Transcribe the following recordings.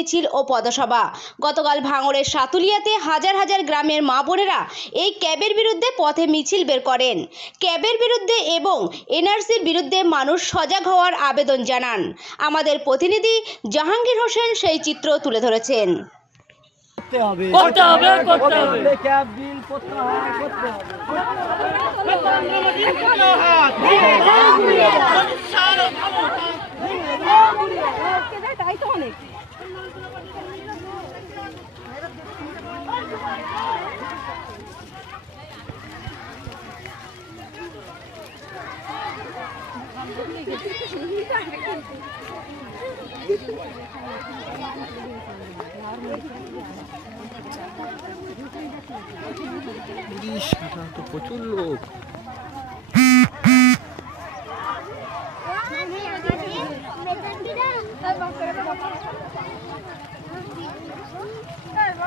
মিছিল ও পদসভা গতকাল ভাঙড়ের সাতুলিয়াতে হাজার হাজার গ্রামের মা বোনেরা এই ক্যাবের বিরুদ্ধে পথে মিছিল বের করেন। ক্যাবের বিরুদ্ধে এবং এনআরসির বিরুদ্ধে মানুষ সজাগ হওয়ার আবেদন জানান। আমাদের প্রতিনিধি জাহাঙ্গীর হোসেন সেই চিত্র তুলে ধরেছেন। করতে হবে। করতে হবে করতে হবে। ক্যাব বিল প্রত্যাহার করতে হবে প্রচুর লোক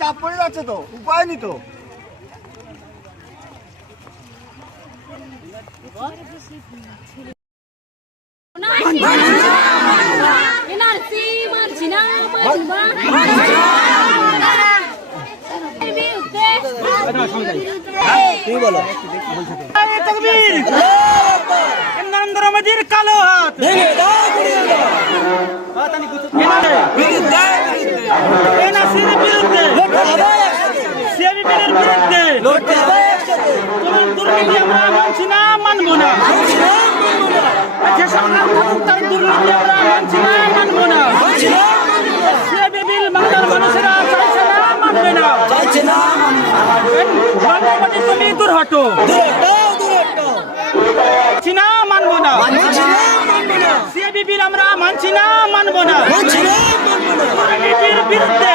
চাপ পড়ে যাচ্ছে তো উপায় নি তো তুমি বলো নরেন্দ্র কালো হাত। মানবো না। যে সরকার থাকুক তার দুর্নীতি আমরা মানছি না মানবো না। মানুষেরা চাইছে না মানবে না। নরেন্দ্র মোদী তুমি দূর হটো। বিল আমরা মানছি না মানবো না। বিরুদ্ধে